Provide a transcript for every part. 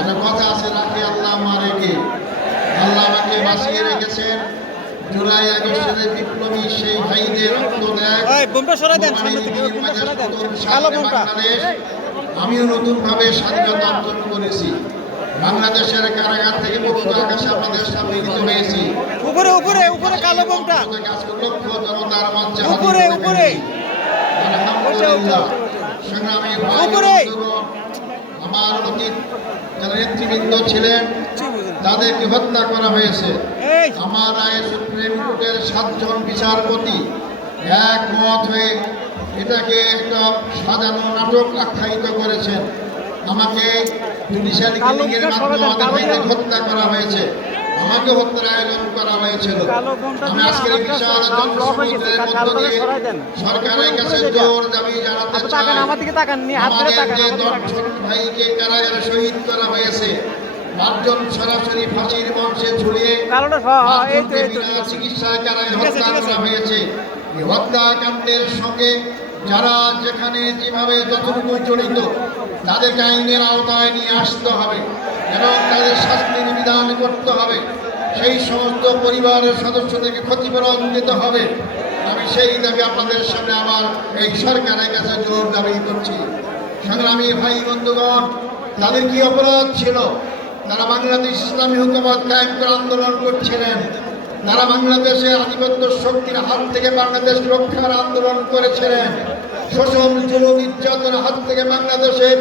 একটা কথা আছে, রাখে আল্লাহ মারে কে। আল্লাহ আমাকে বাঁচিয়ে রেখেছেন। জুলাই আগস্টের বিপ্লবী সেই ভাইদের বাংলাদেশ আমিও নতুনভাবে স্বাধীনতা অর্জন করেছি। বাংলাদেশের কারাগার থেকে মুক্ত আকাশে আপনাদের সামনে দিতে হয়েছি। উপরে উপরে উপরে কালো বোমটা লক্ষ জনতার মঞ্চে উপরে উপরে আলহামদুলিল্লাহ। সংগ্রামী ভাই, আমার অতীত যারা নেতৃবৃন্দ ছিলেন তাদেরকে হত্যা করা হয়েছে। আমার রায়ে সুপ্রিম কোর্টের 7 জন বিচারপতি একমত হয়ে এটাকে একটা সাজানো নাটক আখ্যায়িত করেছেন। আমাকে জুডিশিয়াল কিলিংয়ের মাধ্যমে আমাদের হত্যা করা হয়েছে, আমাকে হত্যার আয়োজন করা হয়েছিল। আমি আজকের বিশাল জনসমুদ্রের মধ্য দিয়ে সরকারের কাছে জোর দাবি জানাতে চাই, আমাদের যে 10 জন ভাইকে কারাগারে শহীদ করা হয়েছে, 5 জন সরাসরি ফাঁসির মঞ্চে ঝুলিয়ে চিকিৎসা কারাগারে হত্যা করা হয়েছে। এই হত্যাকাণ্ডের সঙ্গে যারা যেখানে যেভাবে যতটুকু জড়িত তাদেরকে আইনের আওতায় নিয়ে আসতে হবে এবং তাদের শাস্তির বিধান করতে হবে। সেই সমস্ত পরিবারের সদস্যদেরকে ক্ষতিপূরণ দিতে হবে। আমি সেই দাবি আপনাদের সামনে আমার এই সরকারের কাছে জোর দাবি করছি। সংগ্রামী ভাই বন্ধুগণ, তাদের কি অপরাধ ছিল? তারা বাংলাদেশ ইসলামী হুকুমত কায়েম করে আন্দোলন করছিলেন। তারা বাংলাদেশের আধিপত্য শক্তির হাত থেকে বাংলাদেশ রক্ষার আন্দোলন করেছিলেন। শোষণ জুলুম নির্যাতনের হাত থেকে বাংলাদেশের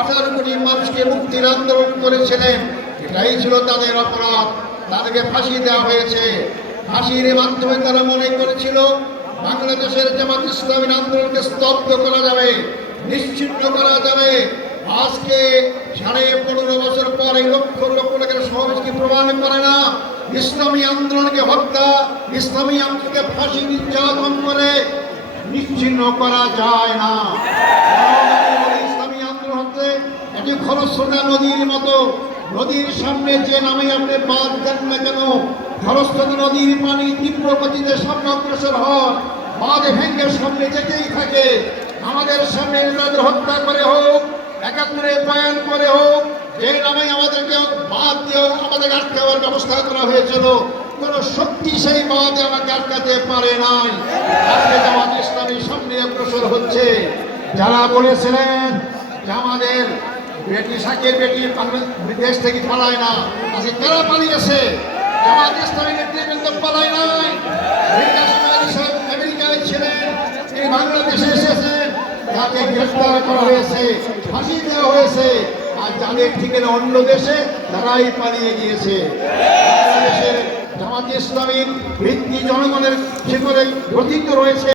18 কোটি মানুষকে মুক্তির আন্দোলন করেছিলেন। এটাই ছিল তাদের অপরাধ। তাদেরকে ফাঁসি দেওয়া হয়েছে। ফাঁসির মাধ্যমে তারা মনে করেছিল বাংলাদেশের জামাত ইসলামীর আন্দোলনকে স্তব্ধ করা যাবে, নিশ্চিহ্ন করা যাবে। আজকে 15.5 বছর পর এই লক্ষ লক্ষ লোকের সমাবেশকে প্রমাণ করে না ইসলামী আন্দোলনকে হত্যা, ইসলামী আন্দোলনকে ফাঁসি নির্যাতন করে নিশ্চিহ্ন করা যায় না। ইসলামী আন্দোলন হচ্ছে একটি খরস্রোতা নদীর মতো। নদীর সামনে যে নামে আপনি বাদ দেন না কেন, খরস্রোতা নদীর পানি তীব্র গতিতে সামনে অগ্রসর হয়, বাঁধ ভেঙে সামনে যেতেই থাকে। আমাদের সামনে তাদের হত্যা করে হোক, 71 বয়ান করে হোক, যে নামে আমাদেরকে বাদ দিয়েও আমাদের আটকাবার ব্যবস্থা করা হয়েছিল, কোন শক্তি সেই বাদে আমাকে আটকাতে পারে নাই। আজকে জামাত ইসলামী সামনে অগ্রসর হচ্ছে। যারা বলেছিলেন যে আমাদের বেটি সাকের বেটি দেশ থেকে পালায় না, আজকে কারা পালিয়েছে? জামাত ইসলামী নেতৃবৃন্দ পালায় নাই। আমেরিকায় ছিলেন, তিনি বাংলাদেশে এসেছেন, তাকে গ্রেফতার করা হয়েছে, ফাঁসি দেওয়া হয়েছে। আর যাদের ঠিকানা অন্য দেশে, তারাই পালিয়ে গিয়েছে। বাংলাদেশের জামাত ইসলামীর ভিত্তি জনগণের শিকড়ে গঠিত রয়েছে।